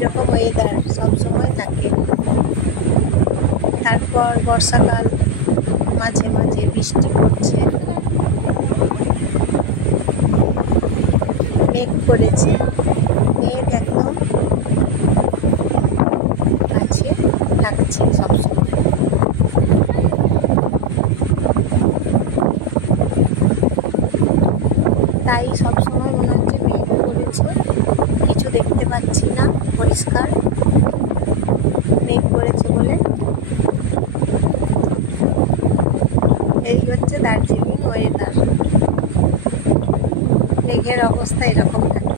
এইরকম ওয়েদার সবসময় থাকে। তারপর বর্ষাকাল, মাঝে মাঝে বৃষ্টি পড়ছে, মেঘ করেছে, মেঘ একদম আছে, থাকছে সবসময়। তাই সবসময় মনে হচ্ছে মেঘ করেছে, কিছু দেখতে পাচ্ছি না পরিষ্কার, মেঘ করেছে বলে। এই হচ্ছে দার্জিলিং ওয়েদার, মেঘের অবস্থা এরকম থাকে।